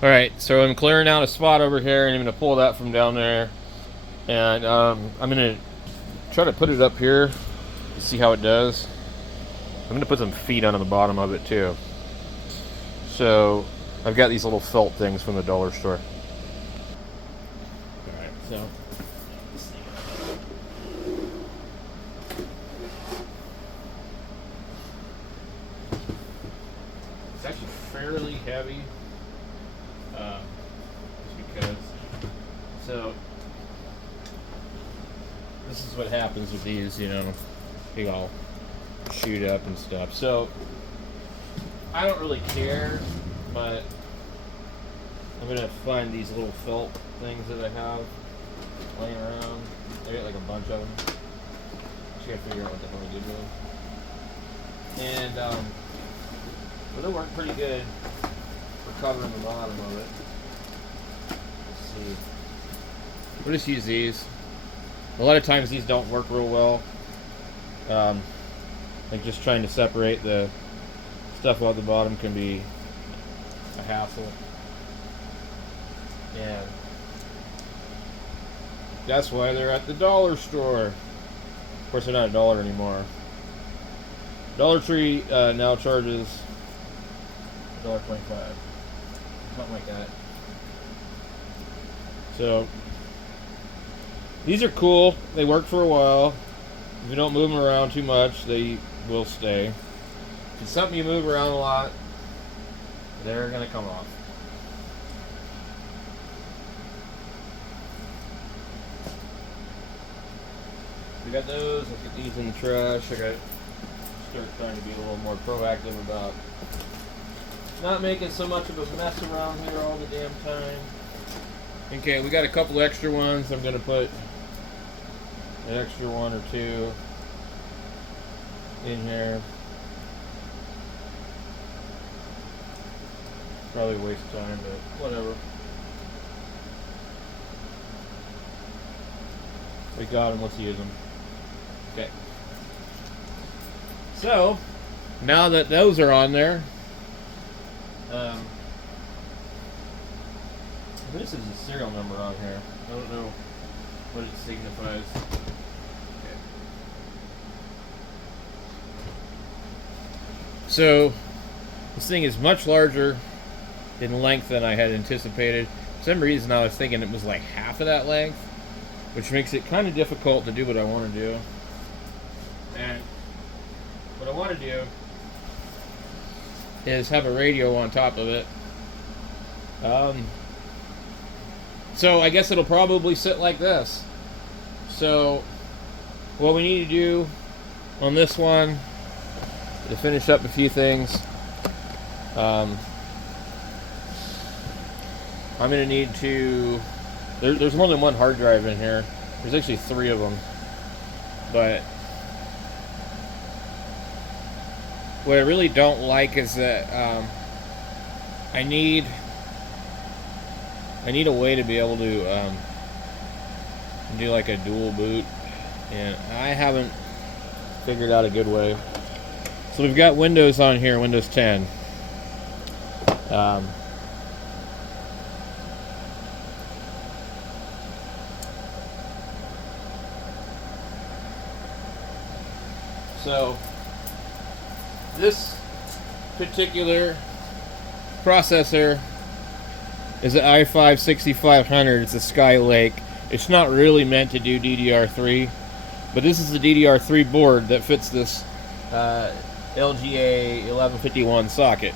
Alright, so I'm clearing out a spot over here, and I'm going to pull that from down there. And I'm going to try to put it up here to see how it does. I'm going to put some feet on the bottom of it too. So I've got these little felt things from the dollar store. Alright, so it's actually fairly heavy. Just because. So this is what happens with these, you know, they all shoot up and stuff. So I don't really care, but I'm gonna find these little felt things that I have laying around. I got like a bunch of them. Just gotta figure out what the hell to do with them. And but they'll work pretty good for covering the bottom of it. Let's see. We'll just use these. A lot of times these don't work real well. Like just trying to separate the stuff out the bottom can be a hassle. And that's why they're at the dollar store. Of course, they're not $1 anymore. Dollar Tree now charges $1.25, something like that. So these are cool. They work for a while. If you don't move them around too much, they will stay. If it's something you move around a lot, they're gonna come off. We got those. Let's get these in the trash. I got to start trying to be a little more proactive about not making so much of a mess around here all the damn time. Okay, we got a couple extra ones. I'm gonna put an extra one or two in here. Probably a waste of time, but whatever. We got them. Let's use them. Okay. So now that those are on there, this is a serial number on here. I don't know what it signifies. Okay. So this thing is much larger in length than I had anticipated. For some reason I was thinking it was like half of that length, which makes it kind of difficult to do what I want to do. And what I want to do is have a radio on top of it. So I guess it'll probably sit like this. So what we need to do on this one to finish up a few things, I'm going to need to... There's more than one hard drive in here. There's actually 3 of them. But what I really don't like is that I need a way to be able to do like a dual boot, and I haven't figured out a good way. So we've got Windows on here, Windows 10. So this particular processor is an i5-6500. It's a Skylake. It's not really meant to do DDR3, but this is the DDR3 board that fits this LGA 1151 socket.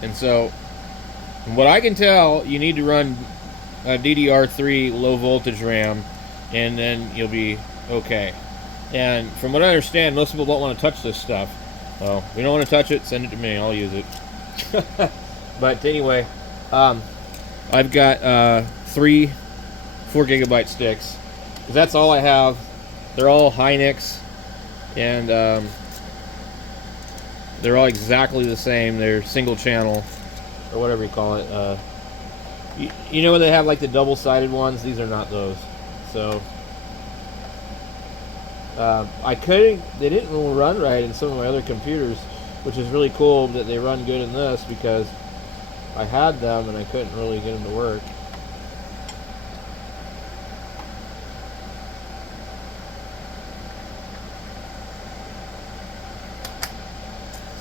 And so, from what I can tell, you need to run a DDR3 low voltage RAM, and then you'll be okay. And from what I understand, most people don't want to touch this stuff. So, if you don't want to touch it, send it to me. I'll use it. But anyway, I've got 3 4GB sticks, because that's all I have. They're all Hynix, and they're all exactly the same. They're single channel, or whatever you call it. You know when they have like the double-sided ones? These are not those. So they didn't run right in some of my other computers, which is really cool that they run good in this, because I had them and I couldn't really get them to work.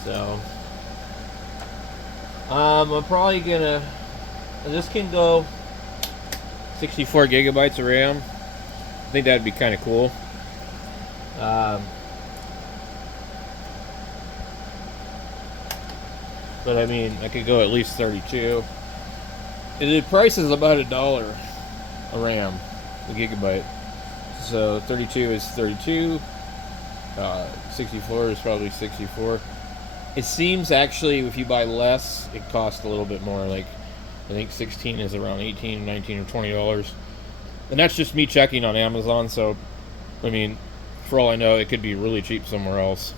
So, I'm probably gonna. This can go 64 gigabytes of RAM. I think that'd be kind of cool. But I mean, I could go at least 32. The price is about $1 a RAM, a gigabyte. So 32 is 32. 64 is probably 64. It seems actually if you buy less, it costs a little bit more. Like I think 16 is around 18, 19, or $20. And that's just me checking on Amazon. So, I mean, for all I know, it could be really cheap somewhere else.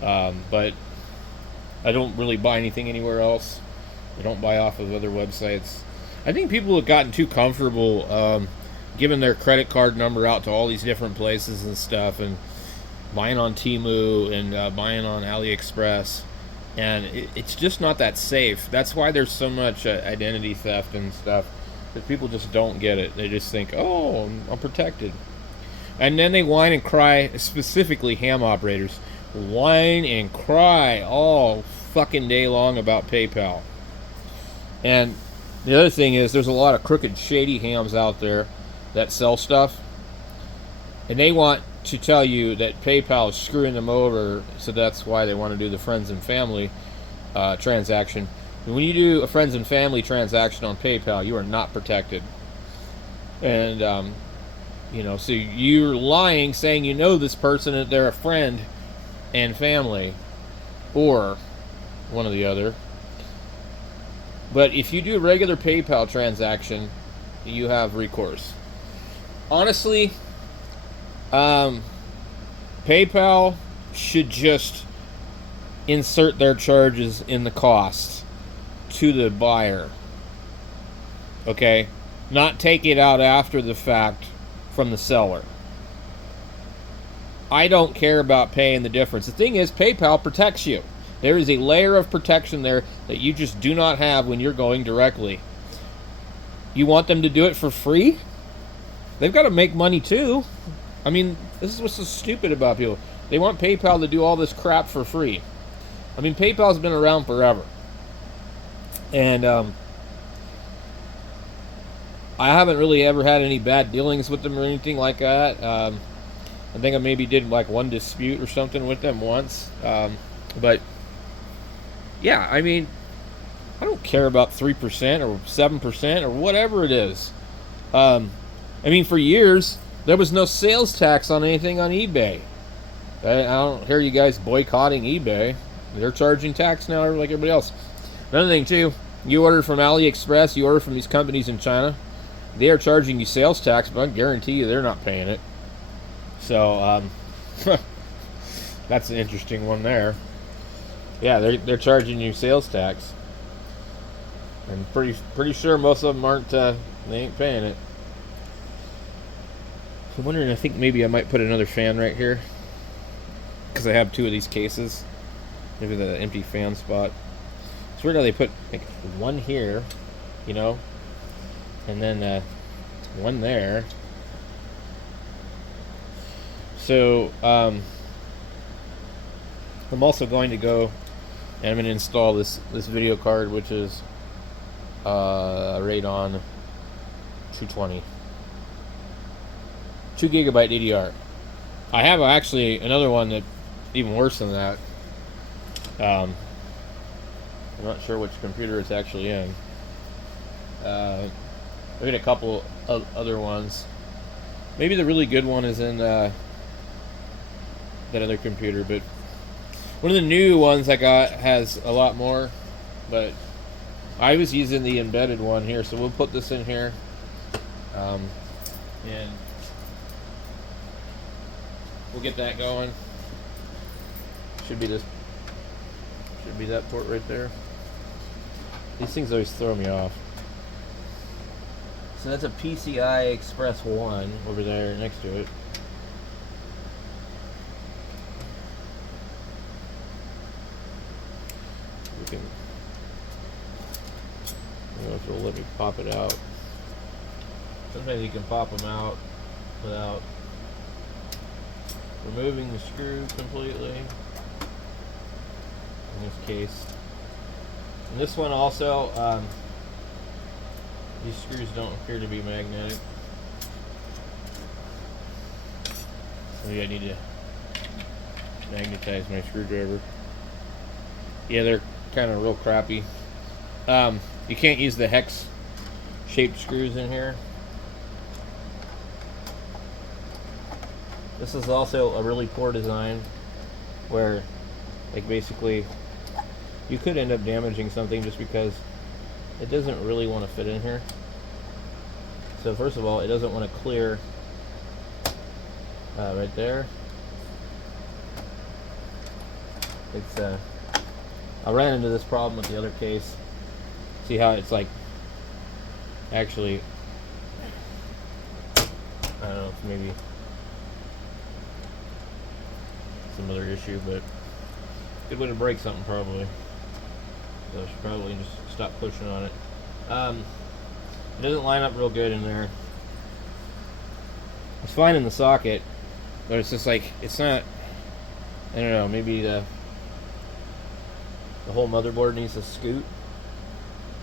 But I don't really buy anything anywhere else. I don't buy off of other websites. I think people have gotten too comfortable giving their credit card number out to all these different places and stuff, and buying on Temu and buying on AliExpress. And it's just not that safe. That's why there's so much identity theft and stuff. That people just don't get it. They just think, oh, I'm protected. And then they whine and cry, specifically ham operators, whine and cry all fucking day long about PayPal. And the other thing is there's a lot of crooked, shady hams out there that sell stuff. And they want to tell you that PayPal is screwing them over, so that's why they want to do the friends and family transaction. When you do a friends and family transaction on PayPal, you are not protected. And, so you're lying saying you know this person, that they're a friend and family, or one or the other. But if you do a regular PayPal transaction, you have recourse. Honestly, PayPal should just insert their charges in the cost to the buyer. Okay? Not take it out after the fact from the seller. I don't care about paying the difference. The thing is, PayPal protects you. There is a layer of protection there that you just do not have when you're going directly. You want them to do it for free? They've got to make money too. I mean, this is what's so stupid about people. They want PayPal to do all this crap for free. I mean, PayPal's been around forever. And I haven't really ever had any bad dealings with them or anything like that. I think I maybe did like one dispute or something with them once. But yeah, I mean, I don't care about 3% or 7% or whatever it is. I mean, for years, there was no sales tax on anything on eBay. I don't hear you guys boycotting eBay. They're charging tax now like everybody else. Another thing, too, you order from AliExpress, you order from these companies in China, they are charging you sales tax, but I guarantee you they're not paying it. So, that's an interesting one there. Yeah, they're charging you sales tax. And pretty sure most of them aren't, they ain't paying it. I'm wondering, I think maybe I might put another fan right here. Because I have two of these cases. Maybe the empty fan spot. It's weird how they put like one here, and then one there. So I'm also going to go and I'm going to install this video card, which is Radeon 220, 2 gigabyte DDR. I have actually another one that even worse than that. I'm not sure which computer it's actually in. I got a couple of other ones. Maybe the really good one is in that other computer, but one of the new ones I got has a lot more. But I was using the embedded one here, so we'll put this in here. And we'll get that going. Should be that port right there. These things always throw me off. So that's a PCI Express 1 over there next to it. We can will let me pop it out. Sometimes you can pop them out without removing the screw completely. In this case. And this one also, these screws don't appear to be magnetic. So maybe I need to magnetize my screwdriver. Yeah, they're kind of real crappy. You can't use the hex shaped screws in here. This is also a really poor design where, like, basically you could end up damaging something just because it doesn't really want to fit in here. So first of all, it doesn't want to clear right there. It's I ran into this problem with the other case. See how it's like actually, I don't know, maybe some other issue, but good way to break something probably. So I should probably just stop pushing on it. It doesn't line up real good in there. It's fine in the socket, but it's just like, it's not, I don't know, maybe the whole motherboard needs to scoot.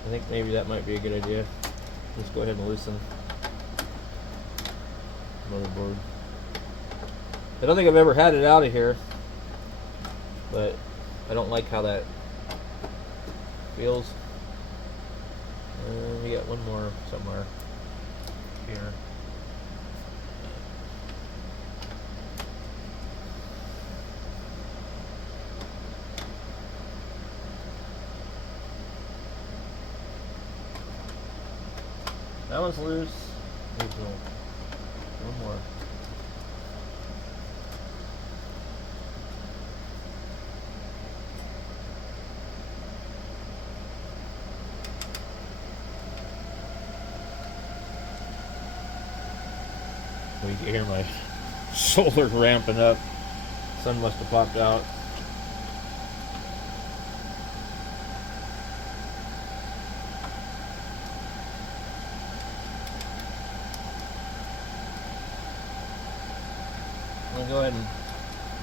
I think maybe that might be a good idea. Let's go ahead and loosen the motherboard. I don't think I've ever had it out of here, but I don't like how that feels. We got one more somewhere here. That one's loose. There's one more. You can hear my solar ramping up. Sun must have popped out. I'm going to go ahead and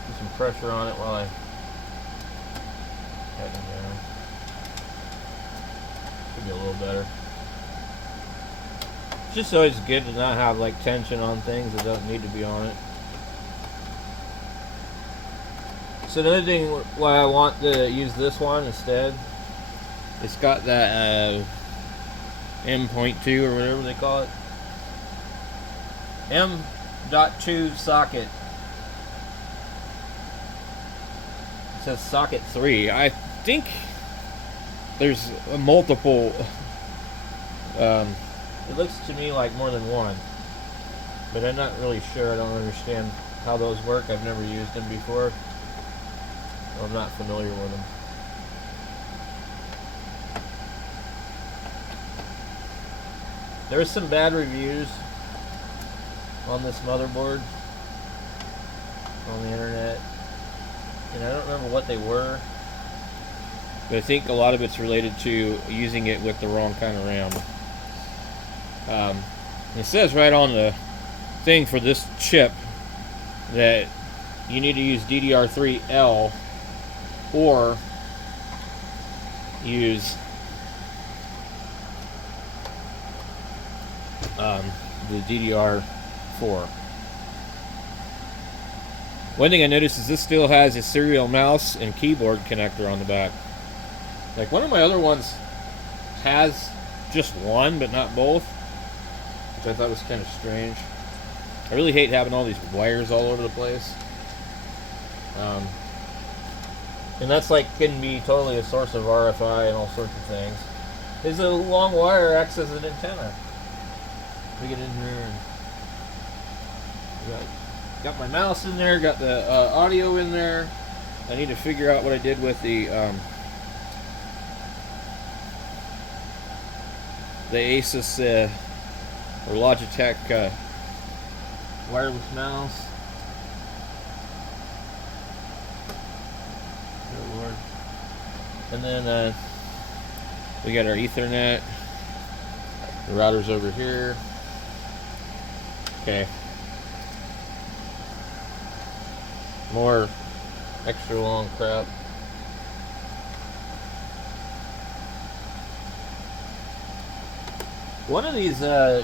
put some pressure on it while I tighten it down. Should be a little better. It's just always good to not have like tension on things that don't need to be on it. So another thing why I want to use this one instead, it's got that M.2 or whatever they call it. M.2 socket. It says socket 3. I think there's a multiple. It looks to me like more than one, but I'm not really sure. I don't understand how those work. I've never used them before. I'm not familiar with them. There's some bad reviews on this motherboard on the internet, and I don't remember what they were, but I think a lot of it's related to using it with the wrong kind of RAM. It says right on the thing for this chip that you need to use DDR3L or use the DDR4. One thing I noticed is this still has a serial mouse and keyboard connector on the back. Like one of my other ones has just one but not both, which I thought was kind of strange. I really hate having all these wires all over the place. And that's like can be totally a source of RFI and all sorts of things. Is a long wire acts as an antenna. We get in here and got my mouse in there, got the audio in there. I need to figure out what I did with the Asus or Logitech wireless mouse. Good Lord. And then we got our Ethernet. The router's over here. Okay. More extra long crap. One of these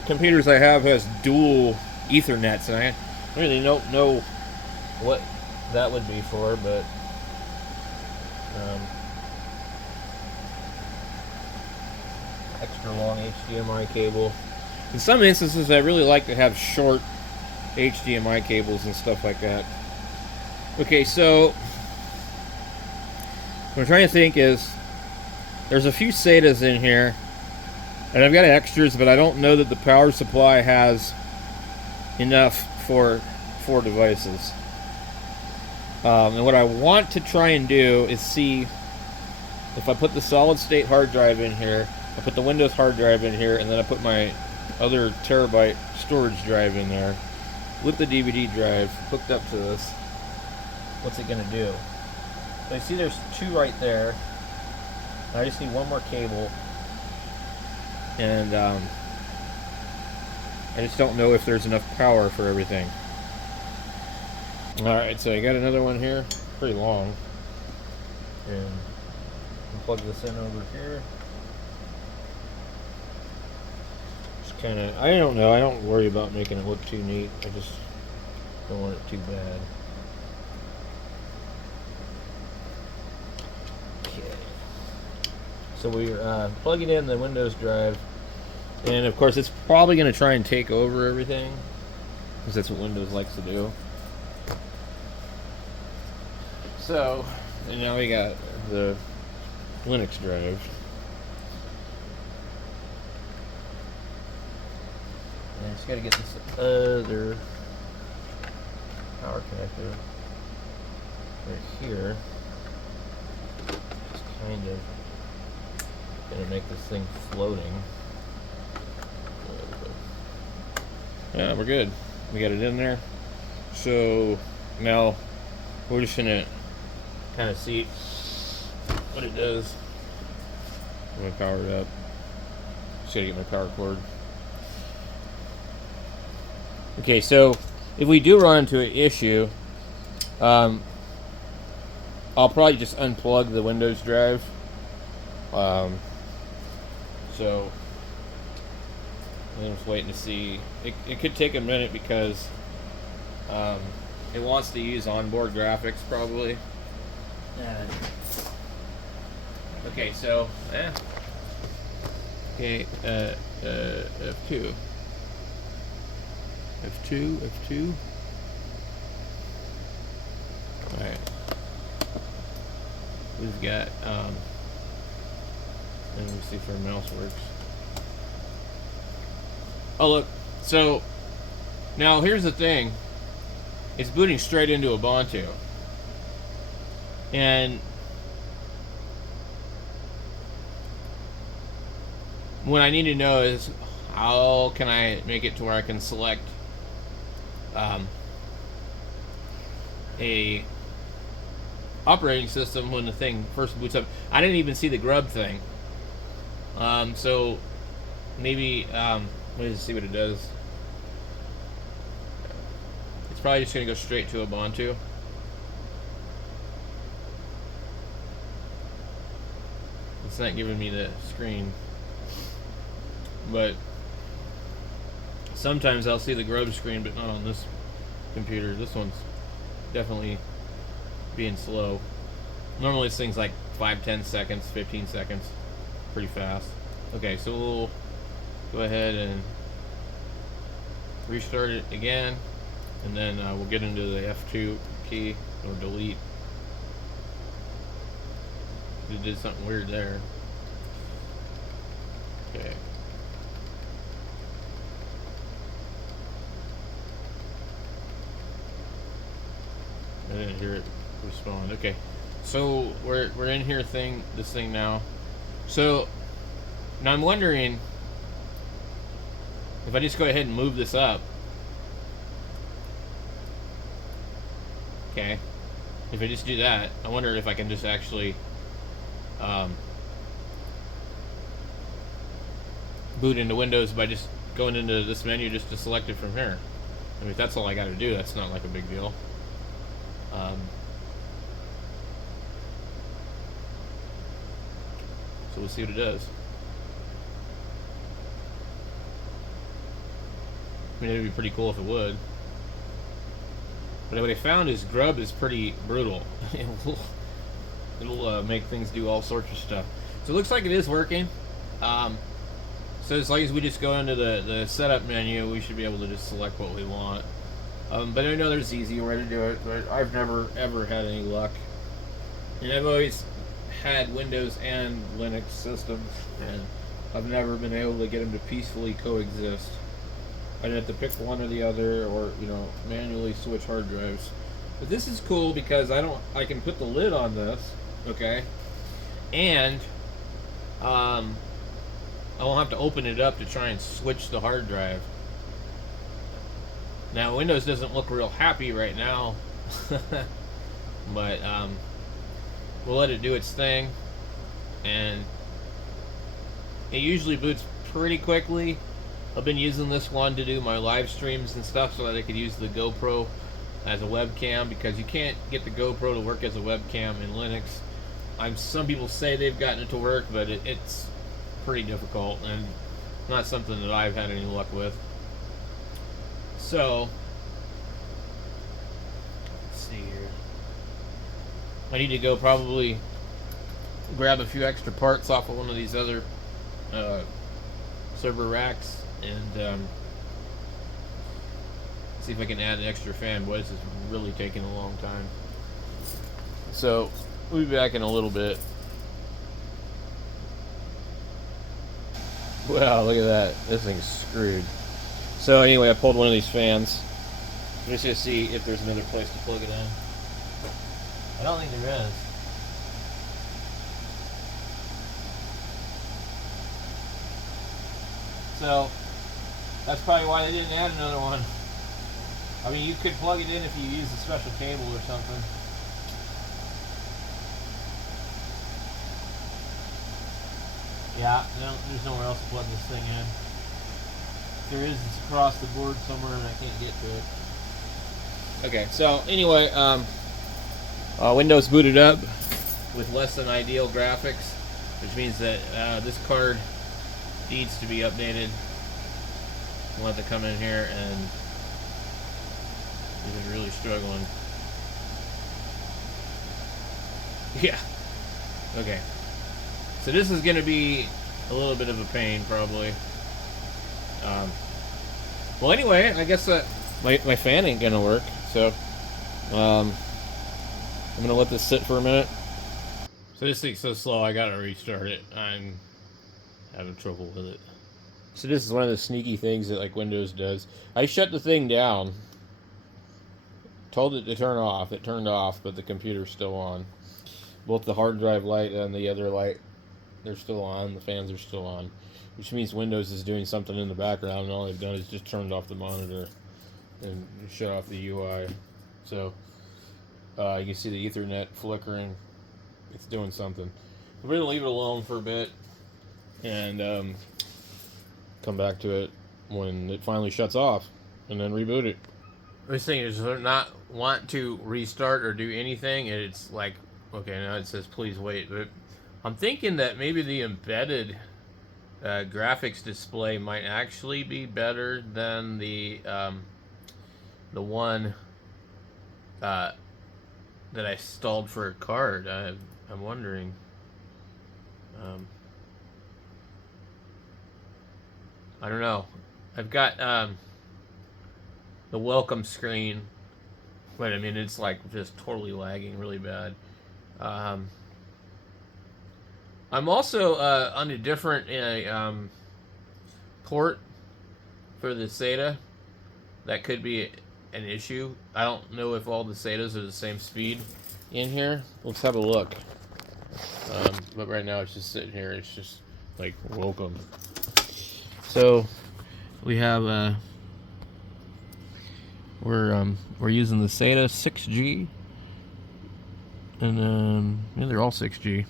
computers I have has dual Ethernets, and I really don't know what that would be for, but extra long HDMI cable. In some instances, I really like to have short HDMI cables and stuff like that. Okay, so what I'm trying to think is there's a few SATAs in here, and I've got extras, but I don't know that the power supply has enough for 4 devices. And what I want to try and do is see if I put the solid state hard drive in here, I put the Windows hard drive in here, and then I put my other terabyte storage drive in there with the DVD drive hooked up to this. What's it going to do? So you see there's 2 right there. I just need one more cable. And I just don't know if there's enough power for everything. Alright, so I got another one here. Pretty long. And I'll plug this in over here. Just kind of, I don't know, I don't worry about making it look too neat. I just don't want it too bad. Okay. So we're plugging in the Windows drive. And of course, it's probably going to try and take over everything, because that's what Windows likes to do. So, and now we got the Linux drive. And I just got to get this other power connector right here. Just kind of going to make this thing floating. Yeah, we're good. We got it in there. So now we're just gonna kind of see what it does. I'm gonna power it up. Just gotta get my power cord. Okay, so if we do run into an issue, I'll probably just unplug the Windows drive. So I'm just waiting to see. It could take a minute because it wants to use onboard graphics probably. Okay, so okay, F2. F2. Alright. We've got let me see if our mouse works. Oh look, so now here's the thing. It's booting straight into Ubuntu. And what I need to know is how can I make it to where I can select a operating system when the thing first boots up. I didn't even see the grub thing. So maybe let me just see what it does. It's probably just going to go straight to Ubuntu. It's not giving me the screen. But sometimes I'll see the grub screen, but not on this computer. This one's definitely being slow. Normally this thing's like 5-10 seconds, 15 seconds. Pretty fast. Okay, so we'll go ahead and restart it again, and then we'll get into the F2 key or delete. It did something weird there. Okay. I didn't hear it respond. Okay, so we're in here this thing now. So now I'm wondering if I just go ahead and move this up. Okay, if I just do that, I wonder if I can just actually boot into Windows by just going into this menu just to select it from here. I mean, if that's all I got to do, that's not like a big deal. So we'll see what it does. I mean, it'd be pretty cool if it would. But what I found is Grub is pretty brutal. It'll make things do all sorts of stuff. So it looks like it is working. So as long as we just go into the setup menu, we should be able to just select what we want. But I know there's an easy way to do it, but I've never ever had any luck. And I've always had Windows and Linux systems, and I've never been able to get them to peacefully coexist. I'd have to pick one or the other, or manually switch hard drives. But this is cool because I can put the lid on this, okay, and I won't have to open it up to try and switch the hard drive. Now Windows doesn't look real happy right now, but we'll let it do its thing, and it usually boots pretty quickly. I've been using this one to do my live streams and stuff so that I could use the GoPro as a webcam, because you can't get the GoPro to work as a webcam in Linux. Some people say they've gotten it to work, but it's pretty difficult and not something that I've had any luck with. So let's see here. I need to go probably grab a few extra parts off of one of these other server racks and see if I can add an extra fan. Boy, this is really taking a long time. So we'll be back in a little bit. Wow, look at that. This thing's screwed. So anyway, I pulled one of these fans. I'm just going to see if there's another place to plug it in. I don't think there is. So that's probably why they didn't add another one. I mean, you could plug it in if you use a special cable or something. Yeah, no, there's nowhere else to plug this thing in. If there is, it's across the board somewhere and I can't get to it. Okay, so anyway, Windows booted up with less than ideal graphics, which means that this card needs to be updated. We'll have to come in here, and it is really struggling. Yeah. Okay. So this is going to be a little bit of a pain, probably. Well, anyway, I guess my fan ain't going to work, so I'm going to let this sit for a minute. So this thing's so slow, I got to restart it. I'm having trouble with it. So this is one of the sneaky things that like Windows does. I shut the thing down, told it to turn off. It turned off, but the computer's still on. Both the hard drive light and the other light, they're still on. The fans are still on, which means Windows is doing something in the background, and all they've done is just turned off the monitor and shut off the UI. So you can see the Ethernet flickering. It's doing something. We're going to leave it alone for a bit and come back to it when it finally shuts off, and then reboot it. This thing is not want to restart or do anything, and it's like, okay, now it says please wait. But I'm thinking that maybe the embedded graphics display might actually be better than the one that I installed for a card. I'm wondering. I don't know. I've got the welcome screen, but I mean it's like just totally lagging really bad. I'm also on a different port for the SATA. That could be an issue. I don't know if all the SATAs are the same speed in here. Let's have a look. But right now it's just sitting here. It's just like welcome. So we have we're using the SATA 6G, and yeah, they're all 6G.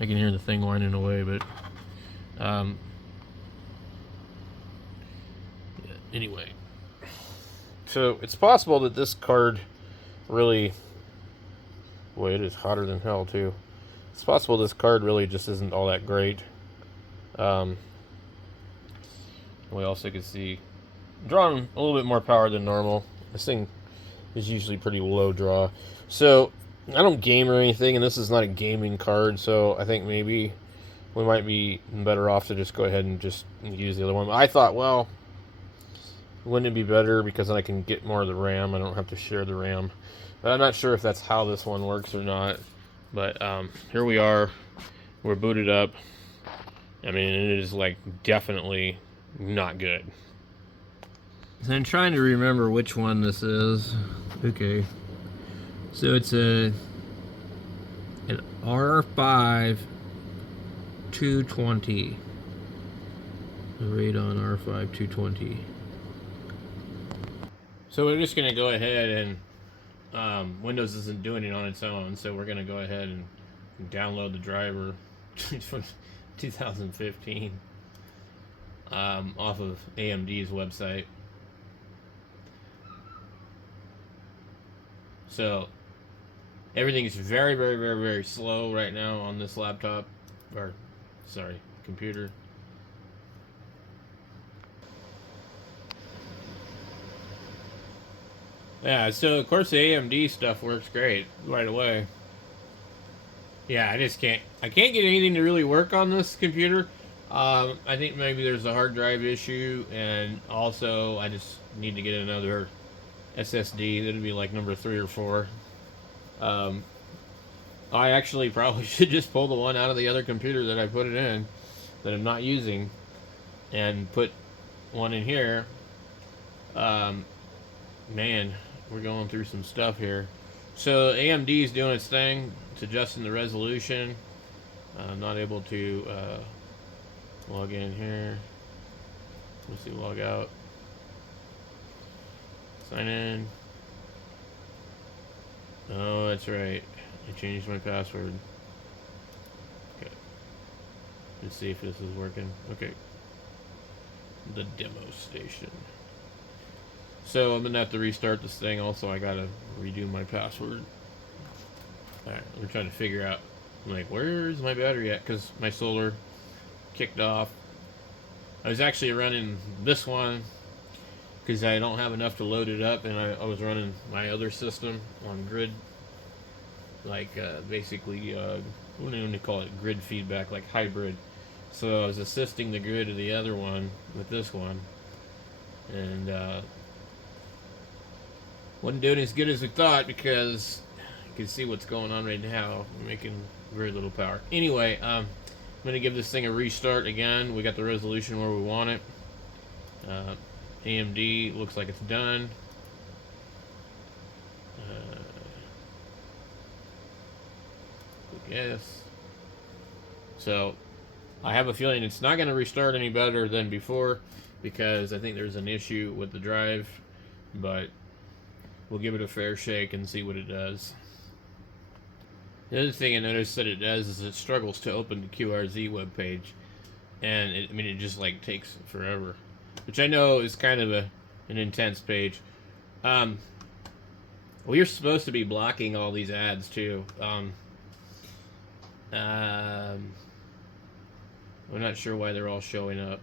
I can hear the thing whining away, but anyway. So it's possible that this card really, boy, it is hotter than hell too. It's possible this card really just isn't all that great. We also can see drawing a little bit more power than normal. This thing is usually pretty low draw. So I don't game or anything, and this is not a gaming card, so I think maybe we might be better off to just go ahead and just use the other one. I thought, well, wouldn't it be better because then I can get more of the RAM? I don't have to share the RAM. But I'm not sure if that's how this one works or not. But here we are. We're booted up. I mean, it is like definitely not good. So I'm trying to remember which one this is. Okay. So it's an R5 220. A Radeon R5 220. So we're just gonna go ahead and Windows isn't doing it on its own, so we're gonna go ahead and download the driver from 2015 off of AMD's website. So everything is very, very, very, very slow right now on this laptop, or sorry, computer. Yeah, so of course the AMD stuff works great right away. Yeah, I can't get anything to really work on this computer. I think maybe there's a hard drive issue, and also I just need to get another SSD. That'd be like number 3 or 4. I actually probably should just pull the one out of the other computer that I put it in, that I'm not using, and put one in here. Man, we're going through some stuff here. So AMD is doing its thing. It's adjusting the resolution. I'm not able to log in here. Let's see, log out. Sign in. Oh, that's right. I changed my password. Okay. Let's see if this is working. Okay. The demo station. So I'm gonna have to restart this thing. Also, I gotta redo my password. Alright, we're trying to figure out, I'm like, where's my battery at? Because my solar kicked off. I was actually running this one because I don't have enough to load it up, and I was running my other system on grid, like basically, what do they call it? Grid feedback, like hybrid. So I was assisting the grid of the other one with this one, and wasn't doing as good as we thought because you can see what's going on right now. We're making very little power. Anyway, I'm going to give this thing a restart again. We got the resolution where we want it. AMD looks like it's done. Yes. So I have a feeling it's not going to restart any better than before because I think there's an issue with the drive, but we'll give it a fair shake and see what it does. The other thing I noticed that it does is it struggles to open the QRZ webpage, and it just like takes forever, which I know is kind of an intense page. We're supposed to be blocking all these ads too. I'm not sure why they're all showing up.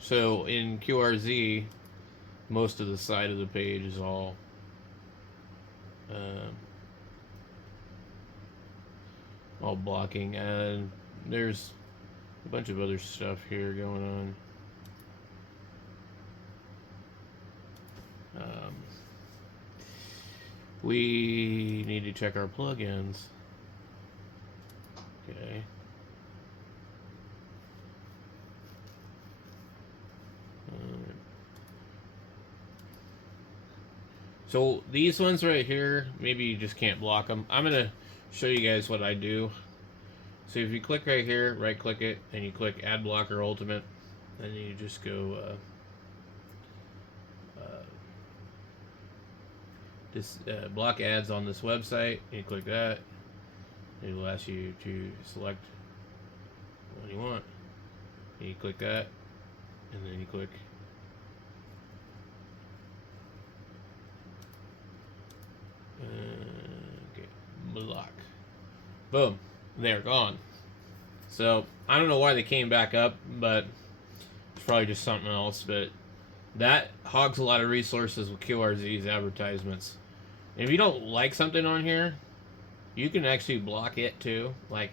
So in QRZ, most of the side of the page is all blocking, and there's a bunch of other stuff here going on. We need to check our plugins. Okay. So these ones right here, maybe you just can't block them. I'm gonna show you guys what I do. So if you click right here, right click it, and you click Ad Blocker Ultimate, then you just go this block ads on this website. You click that. It will ask you to select what you want. And you click that, and then you click okay, block. Boom, they're gone. So I don't know why they came back up, but it's probably just something else. But that hogs a lot of resources with QRZ's advertisements. And if you don't like something on here, you can actually block it too. Like,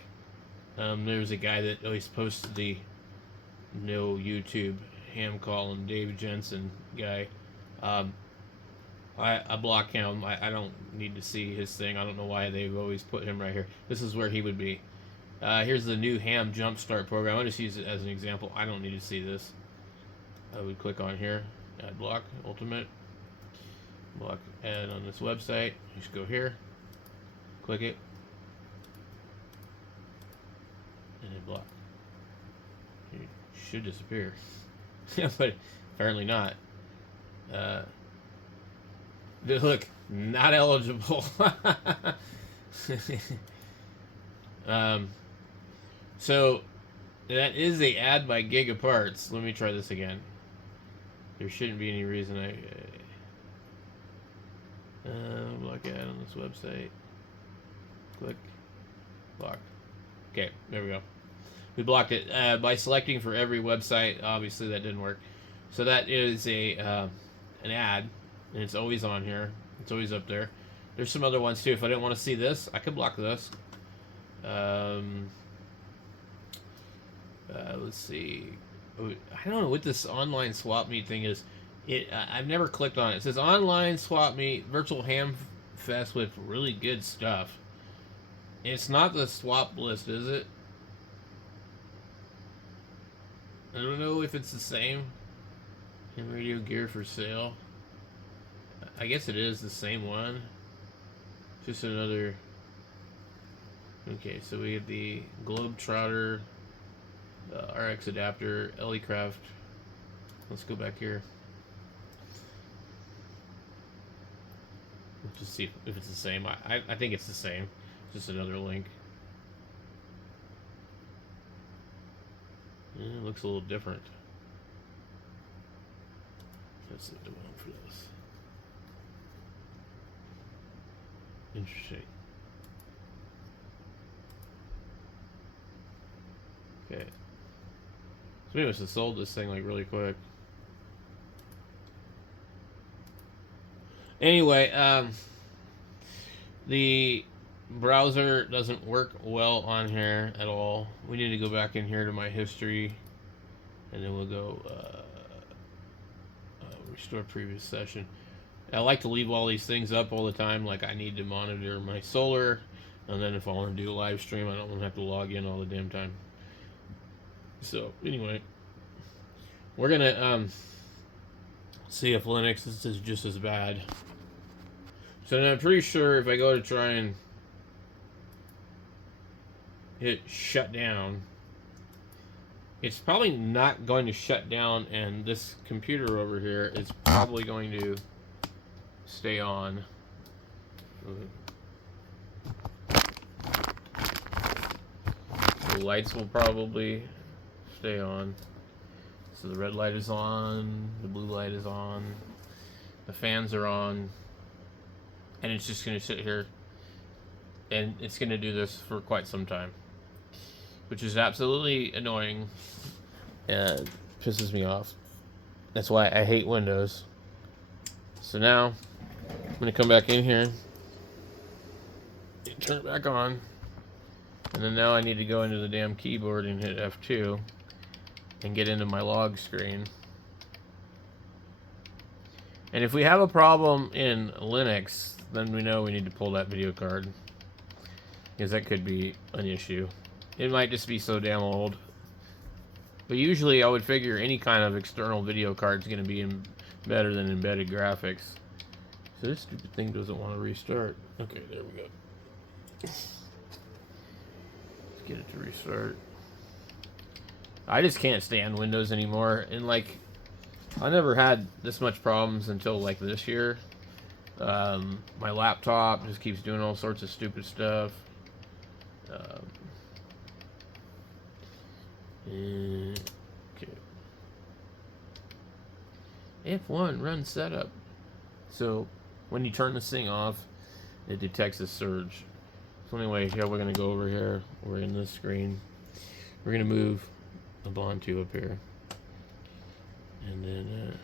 there's a guy that always posts the no YouTube ham calling Dave Jensen guy. I block him. I don't need to see his thing. I don't know why they've always put him right here. This is where he would be. Here's the new ham jumpstart program. I'll just use it as an example. I don't need to see this. I would click on here, add block, ultimate, block ad on this website. You just go here, click it, and then block. It should disappear, but apparently not. Look, not eligible. So that is a ad by Gigaparts. Let me try this again. There shouldn't be any reason block ad on this website. Click, block. Okay, there we go. We blocked it by selecting for every website. Obviously, that didn't work. So that is a an ad, and it's always on here. It's always up there. There's some other ones too. If I didn't want to see this, I could block this. Let's see. I don't know what this online swap meet thing is. I've never clicked on it. It says online swap meet, virtual ham fest with really good stuff. It's not the swap list, is it? I don't know if it's the same. Ham radio gear for sale. I guess it is the same one. Just another. Okay, so we have the Globetrotter, RX adapter, Ellicraft. Let's go back here. Let's just see if it's the same. I think it's the same. Just another link. Yeah, it looks a little different. That's the one for this. Interesting. Okay. So we must have sold this thing like really quick. Anyway, the browser doesn't work well on here at all. We need to go back in here to my history, and then we'll go restore previous session. I like to leave all these things up all the time. Like, I need to monitor my solar, and then if I want to do a live stream, I don't want to have to log in all the damn time. So anyway, we're gonna see if Linux is just as bad. So now I'm pretty sure if I go to try and hit shut down, it's probably not going to shut down, and this computer over here is probably going to stay on. The lights will probably stay on. So the red light is on, the blue light is on, the fans are on, and it's just going to sit here, and it's going to do this for quite some time, which is absolutely annoying and pisses me off. That's why I hate Windows. So now I'm going to come back in here, turn it back on, and then now I need to go into the damn keyboard and hit F2 and get into my log screen. And if we have a problem in Linux, then we know we need to pull that video card, because that could be an issue. It might just be so damn old. But usually I would figure any kind of external video card is going to be better than embedded graphics. So this stupid thing doesn't want to restart. Okay, there we go. Let's get it to restart. I just can't stand Windows anymore. And like, I never had this much problems until like this year. My laptop just keeps doing all sorts of stupid stuff. Okay. F1 run setup. So when you turn this thing off, it detects a surge. So anyway, here we're gonna go over here. We're in this screen. We're gonna move the Ubuntu up here, and then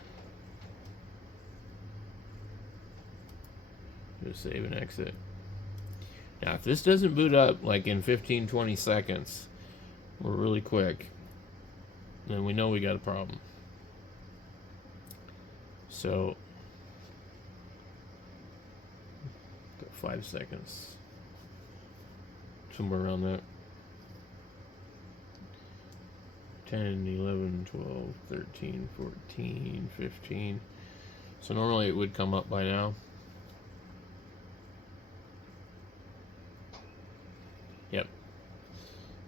just save and exit. Now, if this doesn't boot up like in 15-20 seconds, or really quick, then we know we got a problem. So, got 5 seconds, somewhere around that. 10, 11, 12, 13, 14, 15. So normally it would come up by now. Yep.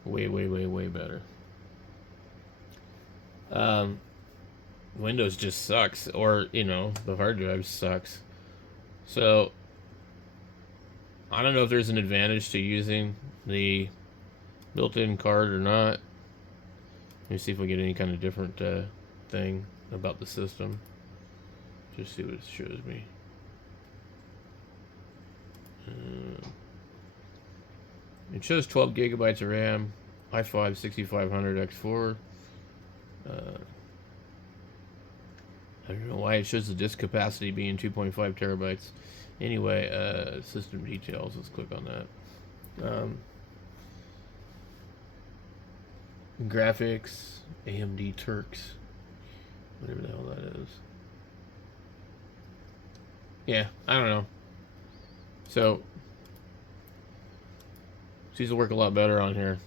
Way better. Windows just sucks, or, you know, the hard drive sucks. So, I don't know if there's an advantage to using the built-in card or not. Let me see if we get any kind of different thing about the system. Just see what it shows me. It shows 12 gigabytes of RAM, i5 6500 X4. I don't know why it shows the disk capacity being 2.5 terabytes. Anyway, system details. Let's click on that. Graphics, AMD Turks, whatever the hell that is. Yeah, I don't know. So, seems to work a lot better on here.